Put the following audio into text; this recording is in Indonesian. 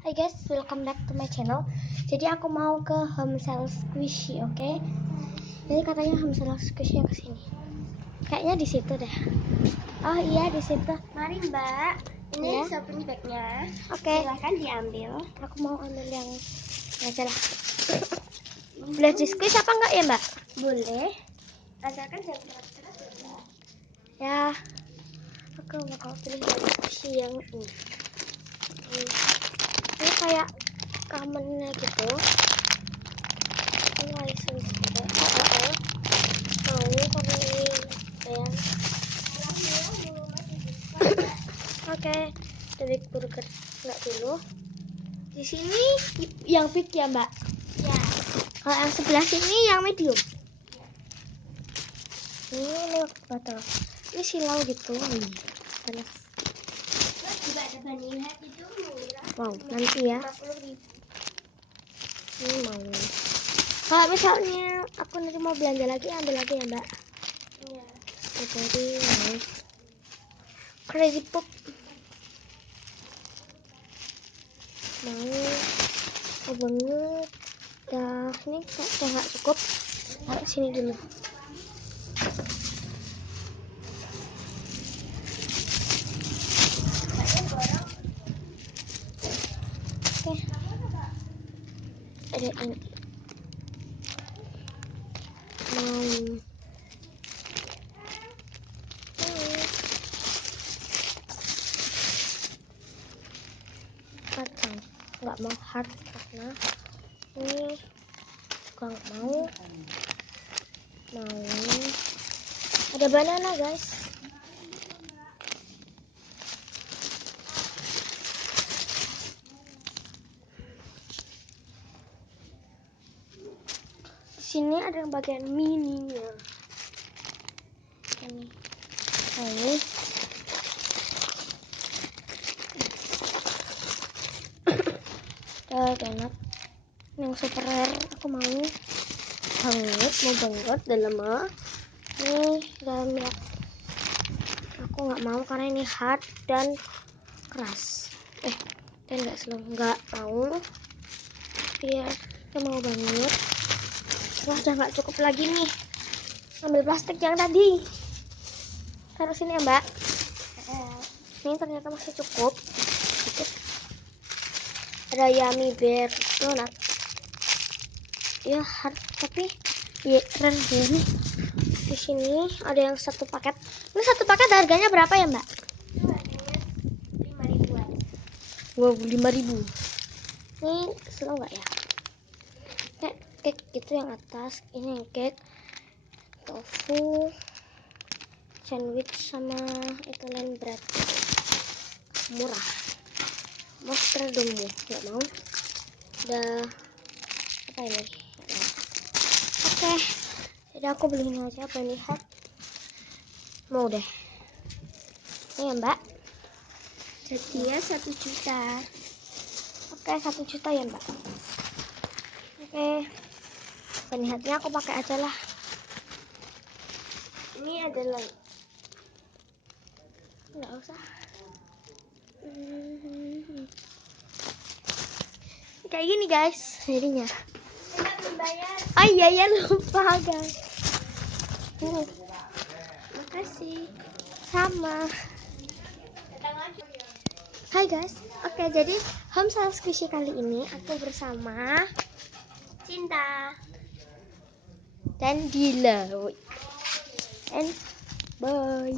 Hai guys, welcome back to my channel. Jadi aku mau ke Homestyle Squishy, oke? Jadi katanya Homestyle Squishy yang kesini. Kayaknya di situ deh. Oh iya di situ. Mari Mbak, ini Ya. shopping bagnya. Oke. Silahkan diambil. Aku mau ambil yang aja lah. Boleh di squish apa enggak ya Mbak? Boleh. Asalkan jangan keras-keras ya Mbak. Ya. Aku mau pilih yang squishy yang ini. Ini kayak kamennya gitu. Ini license gitu. Mau karena ini ya. Oke, the big burger nggak dulu. Di sini yang big ya Mbak. Ya. Kalau yang sebelah sini yang medium. Ini botol. Ini silau gitu. Panas. Terus juga ada vanilla itu murah. Wow, nanti ya. 50.000. Ini mau. Kalau misalnya aku nanti mau belanja lagi, ambil lagi ya Mbak. Iya. Jadi mau. Crazy Pop. Mau banget. Dah, ini kok nggak cukup. Taruh sini dulu. Oke. Ada ini. Kacang nggak mau hard karena ini juga nggak mau ada banana guys. Di sini ada yang bagian mininya ini. Ada donat yang super rare, aku mau banget dalamnya. Ini dalamnya aku nggak mau karena ini hard dan keras. Dan nggak mau. Iya, aku mau banget. Wah, udah nggak cukup lagi nih. Ambil plastik yang tadi. Taruh sini ya Mbak. Ini ternyata masih cukup. Ada yummy bear donat. Ya hard tapi ya keren ya nih. Di sini ada yang satu paket. Ini satu paket harganya berapa ya Mbak? Itu harganya 5.000-an. Wow, 5.000. Ini slow nggak ya? Kayak cake gitu yang atas. Ini yang cake tofu sandwich sama itu lain bread. Murah. Monster demo nggak mau. Udah apa ini? Oke, jadi aku beli ini aja. Apa ini hat? Mau deh. Ini ya Mbak. Jadinya 1 juta. Oke, 1 juta ya Mbak. Oke, penihatnya aku pakai aja lah. Ini adalah Nggak usah. Kayak gini guys jadinya. kita membayar. Oh iya ya lupa guys. Makasih. Sama. Hai guys. Oke, jadi Homestyle Squishy kali ini aku bersama Cinta. dan Dila. And bye.